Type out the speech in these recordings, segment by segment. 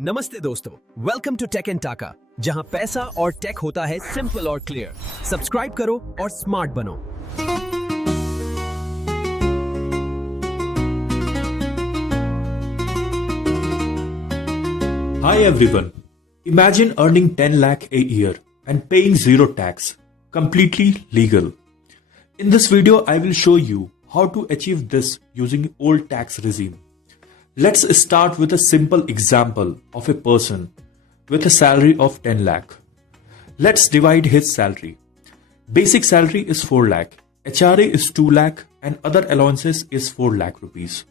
नमस्ते दोस्तों, welcome to take and टाका, जहां पैसा और टेक होता है सिंपल और क्लियर। सब्सक्राइब करो और स्मार्ट बनो। Hi everyone. Imagine earning 10 lakh a year and paying zero tax, completely legal. In this video, I will show you how to achieve this using old tax regime. Let's start with a simple example of a person with a salary of 10 lakh. Let's divide his salary. Basic salary is 4 lakh, HRA is 2 lakh and other allowances is 4 lakh rupees.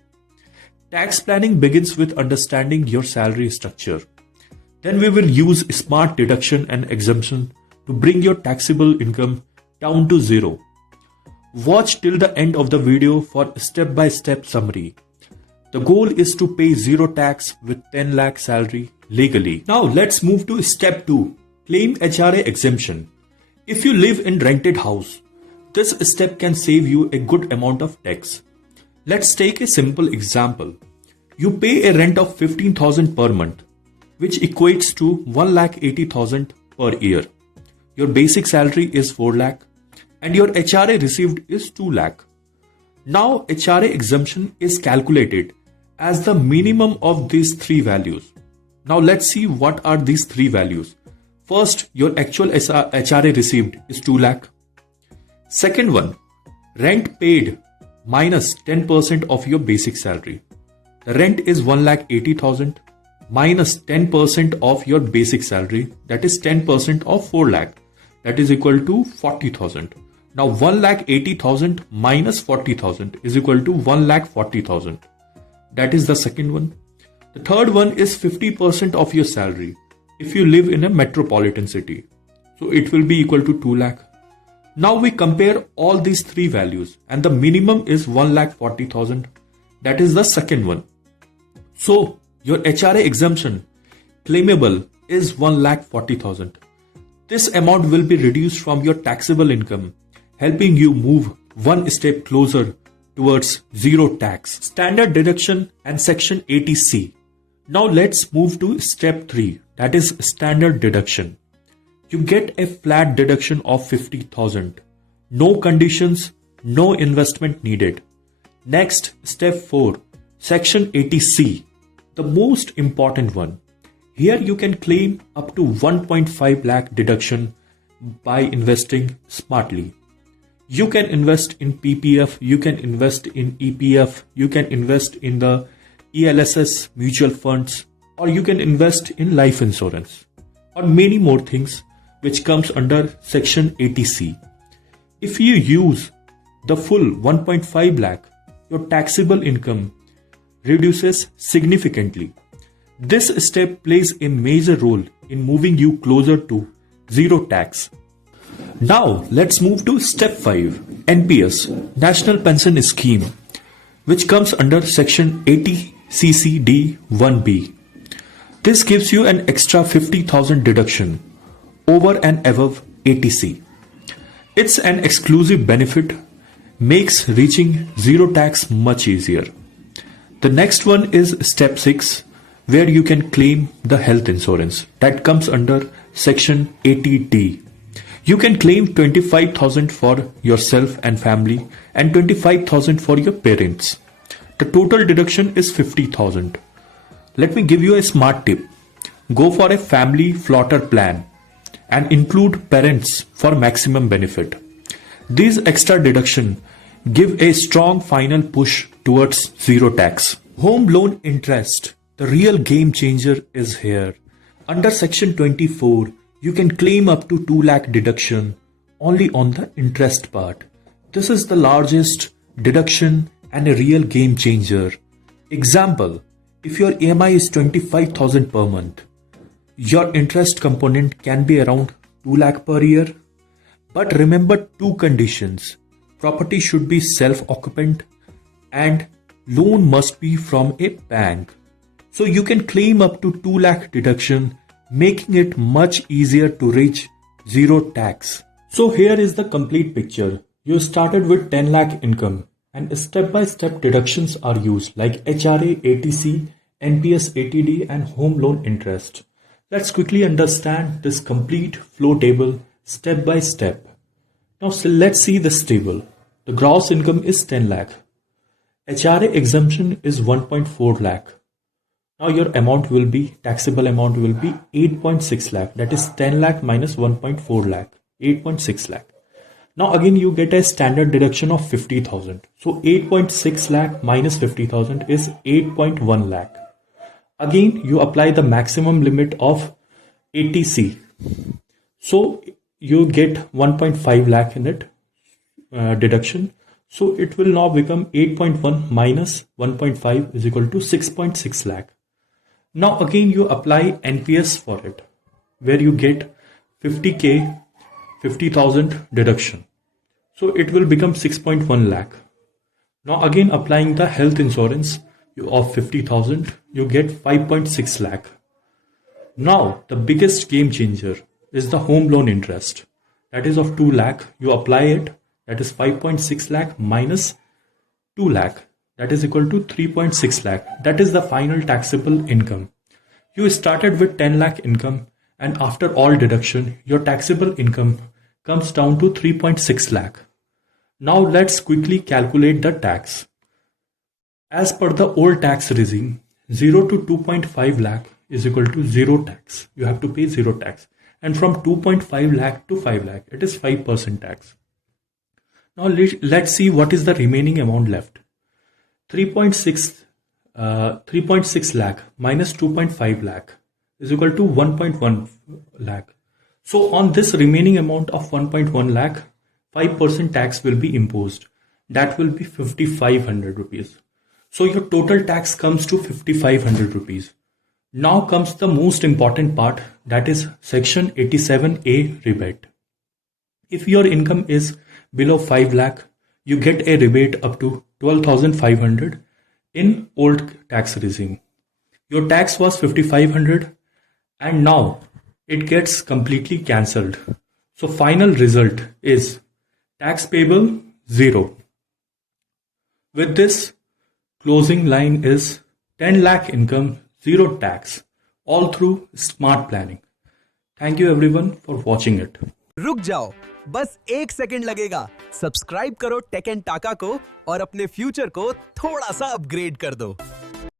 Tax planning begins with understanding your salary structure. Then we will use smart deduction and exemption to bring your taxable income down to zero. Watch till the end of the video for step-by-step summary. The goal is to pay zero tax with 10 lakh salary legally. Now let's move to step 2. Claim HRA exemption. If you live in rented house, this step can save you a good amount of tax. Let's take a simple example. You pay a rent of 15,000 per month, which equates to 1,80,000 per year. Your basic salary is 4 lakh and your HRA received is 2 lakh. Now HRA exemption is calculated as the minimum of these three values. Now let's see what are these three values. First, your actual HRA received is 2 lakh. Second one, rent paid minus 10% of your basic salary. The rent is 1,80,000 minus 10% of your basic salary, that is 10% of 4 lakh, that is equal to 40,000. Now 1,80,000 minus 40,000 is equal to 1,40,000. That is the second one. The third one is 50% of your salary if you live in a metropolitan city. So it will be equal to 2 lakh. Now we compare all these three values and the minimum is 1,40,000. That is the second one. So your HRA exemption claimable is 1,40,000. This amount will be reduced from your taxable income, helping you move one step closer towards zero tax. Standard deduction and section 80C. Now let's move to step 3, that is standard deduction. You get a flat deduction of 50,000. No conditions, no investment needed. Next, step 4, section 80C, the most important one. Here you can claim up to 1.5 lakh deduction by investing smartly. You can invest in PPF, you can invest in EPF, you can invest in the ELSS mutual funds, or you can invest in life insurance, or many more things which comes under section 80C. If you use the full 1.5 lakh, your taxable income reduces significantly. This step plays a major role in moving you closer to zero tax. Now let's move to step 5, NPS, National Pension Scheme, which comes under section 80CCD1B. This gives you an extra 50,000 deduction over and above 80C. It's an exclusive benefit, makes reaching zero tax much easier. The next one is step 6, where you can claim the health insurance that comes under section 80D. You can claim 25,000 for yourself and family and 25,000 for your parents. The total deduction is 50,000. Let me give you a smart tip. Go for a family floater plan and include parents for maximum benefit. These extra deduction give a strong final push towards zero tax. Home loan interest, the real game changer is here. Under section 24, you can claim up to 2 lakh deduction only on the interest part. This is the largest deduction and a real game changer. Example, if your EMI is 25,000 per month, your interest component can be around 2 lakh per year. But remember two conditions. Property should be self-occupant and loan must be from a bank. So you can claim up to 2 lakh deduction, making it much easier to reach zero tax. So here is the complete picture. You started with 10 lakh income and step-by-step deductions are used like HRA, ATC, NPS 80D and home loan interest. Let's quickly understand this complete flow table step by step. Now let's see this table. The gross income is 10 lakh. HRA exemption is 1.4 lakh. Now your amount will be, taxable amount will be 8.6 lakh. That is 10 lakh minus 1.4 lakh, 8.6 lakh. Now again you get a standard deduction of 50,000. So 8.6 lakh minus 50,000 is 8.1 lakh. Again you apply the maximum limit of 80C. So you get 1.5 lakh in it deduction. So it will now become 8.1 minus 1.5 is equal to 6.6 lakh. Now again you apply NPS for it, where you get 50K, 50,000 deduction. So it will become 6.1 lakh. Now again applying the health insurance of 50,000, you get 5.6 lakh. Now the biggest game changer is the home loan interest. That is of 2 lakh. You apply it, that is 5.6 lakh minus 2 lakh. That is equal to 3.6 lakh. That is the final taxable income. You started with 10 lakh income, and after all deduction, your taxable income comes down to 3.6 lakh. Now let's quickly calculate the tax. As per the old tax regime, 0 to 2.5 lakh is equal to 0 tax. You have to pay 0 tax. And from 2.5 lakh to 5 lakh, it is 5% tax. Now let's see what is the remaining amount left. 3.6 lakh minus 2.5 lakh is equal to 1.1 lakh. So on this remaining amount of 1.1 lakh, 5% tax will be imposed. That will be 5,500 rupees. So your total tax comes to 5,500 rupees. Now comes the most important part, that is section 87A rebate. If your income is below 5 lakh, you get a rebate up to 12,500 in old tax regime. Your tax was 5,500 and now it gets completely cancelled. So final result is tax payable 0. With this, closing line is 10 lakh income, 0 tax, all through smart planning. Thank you everyone for watching it. रुक जाओ, बस 1 second लगेगा। Subscribe करो take and टाका को और अपने future को थोड़ा सा अपग्रेड कर दो।